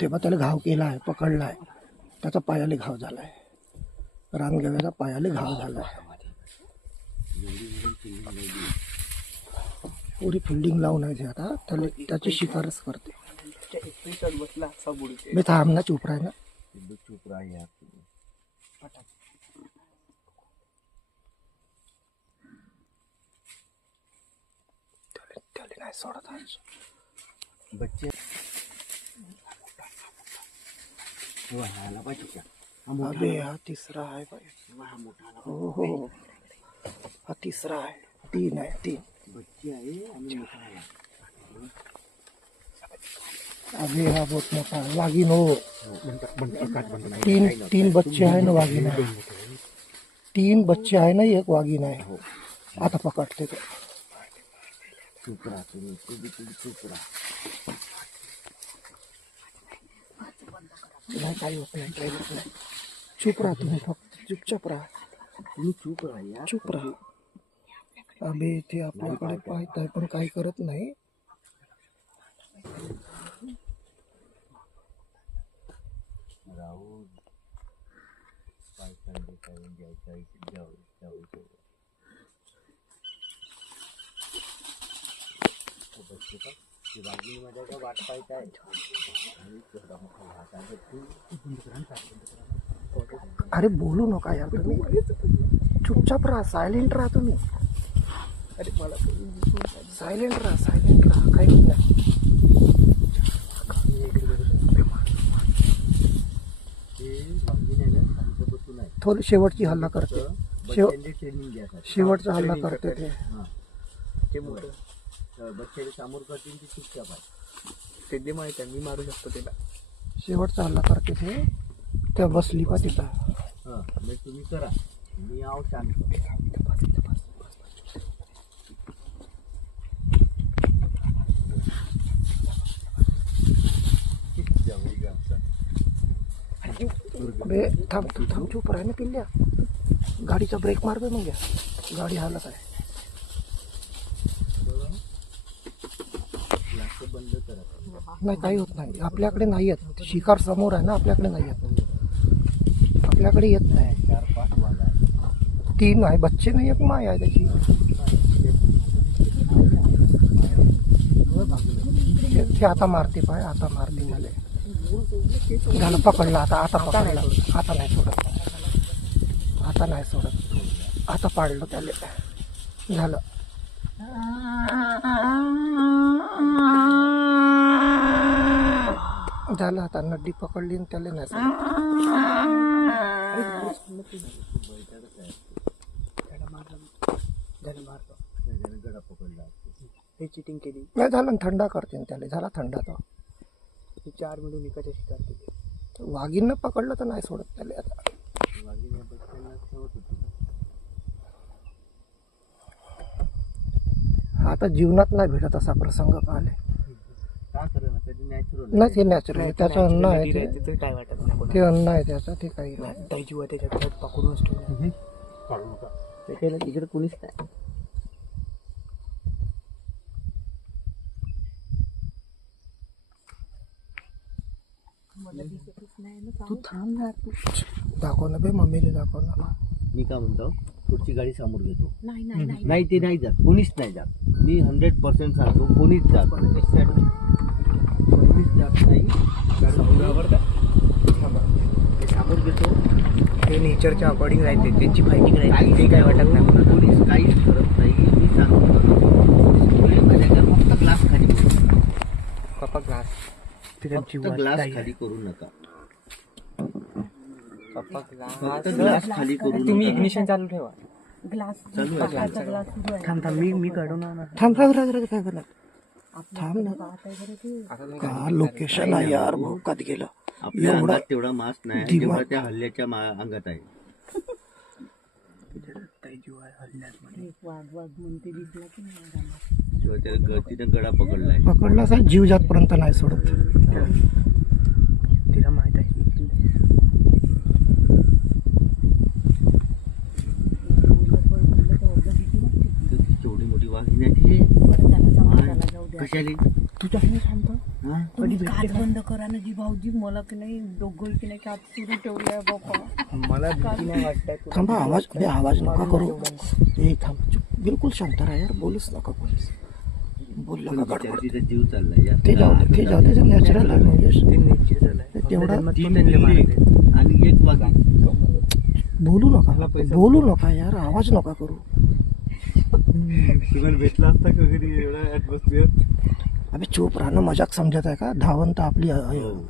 तेव्हा त्याला घाव केला आहे, पकडला आहे, त्याचा पायाले घाव झाला आहे, रानगव्याचा पायाले घाव झाला आहे. पुरी फिल्डिंग लावून आहे ते आता त्याला त्याची शिकारच करते. मी थांब ना, चुप राह ना. चुप राहा यार. त्याला नाही सोडत आहे. बच्चे अबे हा तिसरा आहे भाई. हो हो, हा तिसरा आहे. 3 आहे, 3 बच्चे आहे आणि मोठा आहे. अबे हा बहुत मोठा आहे. वाघीण हो. 3 बच्चे आहे ना वाघीण आहे. 3 बच्चे आहे ना, एक वाघीण आहे. आता पकडते तो. चुप राहा तुम्ही, चुप राहा. नाही, काही होत नाही, काही होत नाही. चुप राहा तुम्ही, फक्त चुपचाप राहा. तुम्ही चुप राहा यार. चुप राहा. अबे ते आपल्याकडे पाहत आहे पण काही करत नाही. राहुल वाट पाहत आहे. अरे बोलू नका यार तुम्ही, चुपचाप राहा, सायलेंट राहा तुम्ही. अरे मला सायलेंट राहा, सायलेंट राहा, काही होत नाही. थोडी शेवटची हल्ला करते, शेवटचा हल्ला करते ते. बच्चे समोर करतील ते चुपचाप आहे. ते माहित आहे, मी मारू शकतो त्याला. शेवटचा हल्ला करते ते. त्या बसली पा तिथं. हां, मग तुम्ही करा, मी आहो शांत. अबे थांब थांब, चुप राह ना पिल्ल्या. गाडीचा ब्रेक मार बे, मग या गाडी हालत आहे. बंद करा. नाही, काही होत नाही. आपल्याकडे नाही येत, शिकार समोर आहे ना, आपल्याकडे नाही येत. आपल्याकडे येत नाही. 4-5 वाघ आहे. 3 आहे, बच्चे नाही, एक माय आहे त्याची. ते आता मारते पाय, आता मारते झाले. झालं, पकडला आता. आता पकडला, आता नाही सोडत, आता नाही सोडत. आता पाडलं त्याले. झालं. झालं, आता नड्डी पकडली आणि त्याला नाही सोडत. गडा पकडला. हे चिटिंग केली. नाही झालं, थंडा करते त्याला. झाला थंडा तो. 4 मिळून एकाच्या शिकार केली. वाघीनं पकडलं तर नाही सोडत त्याला आता. वाघीने बच्चांना ठेवत होती. आता जीवनात नाही भेटत असा प्रसंग पाहिले. का करेन, कधी नॅचरल नाही, ते नॅचरल आहे, त्याचं अन्न आहे ते. ते काय वाटत नाही. ते अन्न आहे त्याचं, ते काही नाही. ताई जीवा त्याच्याकडे पकडूनच ठेवला. काढू नका. त्याच्याला इकडे कोणीच नाही. तू थांब ना, तू दाखव ना बे, मम्मीला दाखव ना. मी काय म्हणतो, पुढची गाडी समोर घेतो. नाही, ते नाही जात, कोणीच नाही जात. मी 100% सांगतो, कोणीच जात नाही. कोणीच जात नाही. ते समोर घेतो. ते नेचरच्या अकॉर्डिंग राहते, त्यांची फायटिंग राहते. ते काय वाटत नाही. कोणीच काहीच करत नाही. मी सांगतो माझ्या फक्त ग्लास खाली करू. पप्पा ग्लास, फक्त ग्लास खाली करू नका. पप्पा फक्त ग्लास खाली करू नका. तुम्ही इग्निशन चालू ठेवा. चालू आहे. थांब थांब, मी काढू ना. थांब थांब, काय करणार, थांब ना. का लोकेशन आहे यार, भोकात गेलं. आपल्या अंगात तेवढा मास्क नाही जेवढा त्या हल्ल्याच्या अंगात आहे. तेव्हा त्याला तिनं गडा पकडलाय. पकडला असा जीव जातपर्यंत नाही सोडत. तिला माहित आहे. केवढी मोठी वाघीण आहे ती. कशाली तुझ्या शांत हा? कधी काच बंद करा ना जी भाऊजी मला की नाही दोघं की नाही काच सुरू ठेवल्या बाबा मला भीती नाही वाटत. थांबा, आवाज नका करू. ए थांब, चुप, बिलकुल शांत राहा यार, बोलूच नका कोणीच. बोललं का गडबड. तिचा जीव चाललाय यार. ते जाऊ दे, ते नॅचरल आहे म्हणजे. ते nature झालंय. तेवढा तीन बिल्ली आणि एक वाघ. बोलू नका यार, आवाज नका करू. तुम्हाला भेटला असता का कधी एवढा ऍटमॉस्फिअर? अबे चूप राहणं मजाक समजत आहे का? धावंत आपली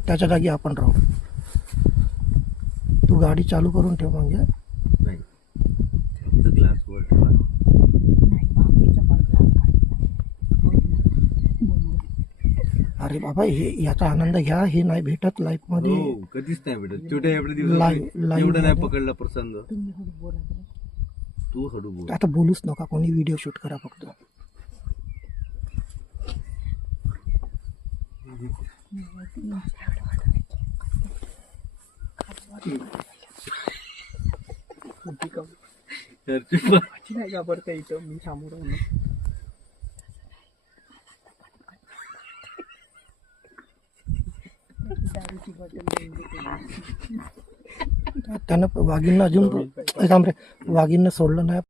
त्याच्या जागी आपण राहू. तू गाडी चालू करून ठेव म्हणजे. नाही, फक्त ग्लास वर ठेवा. नाही भाऊजीचा बदला अरे बाबा, हे याचा आनंद घ्या, हे नाही भेटत लाईफ मध्ये. हो, कधीच नाही भेटत. छोट्या एवढ्या लाईव्ह- दिवसात लाईव्ह एवढं नाही मध्ये. पकडला प्रसंग. तुम्ही हळू बोला बरं. तू हळू बोल. आता बोलूच नका कोणी, व्हिडिओ शूट करा फक्त. माझी नाही घाबरता इथं मी समोर आहे ना. दारूची बॉटल घेऊन देते. त्यानं वाघींना अजून थांब रे, वाघींना सोडलं नाही.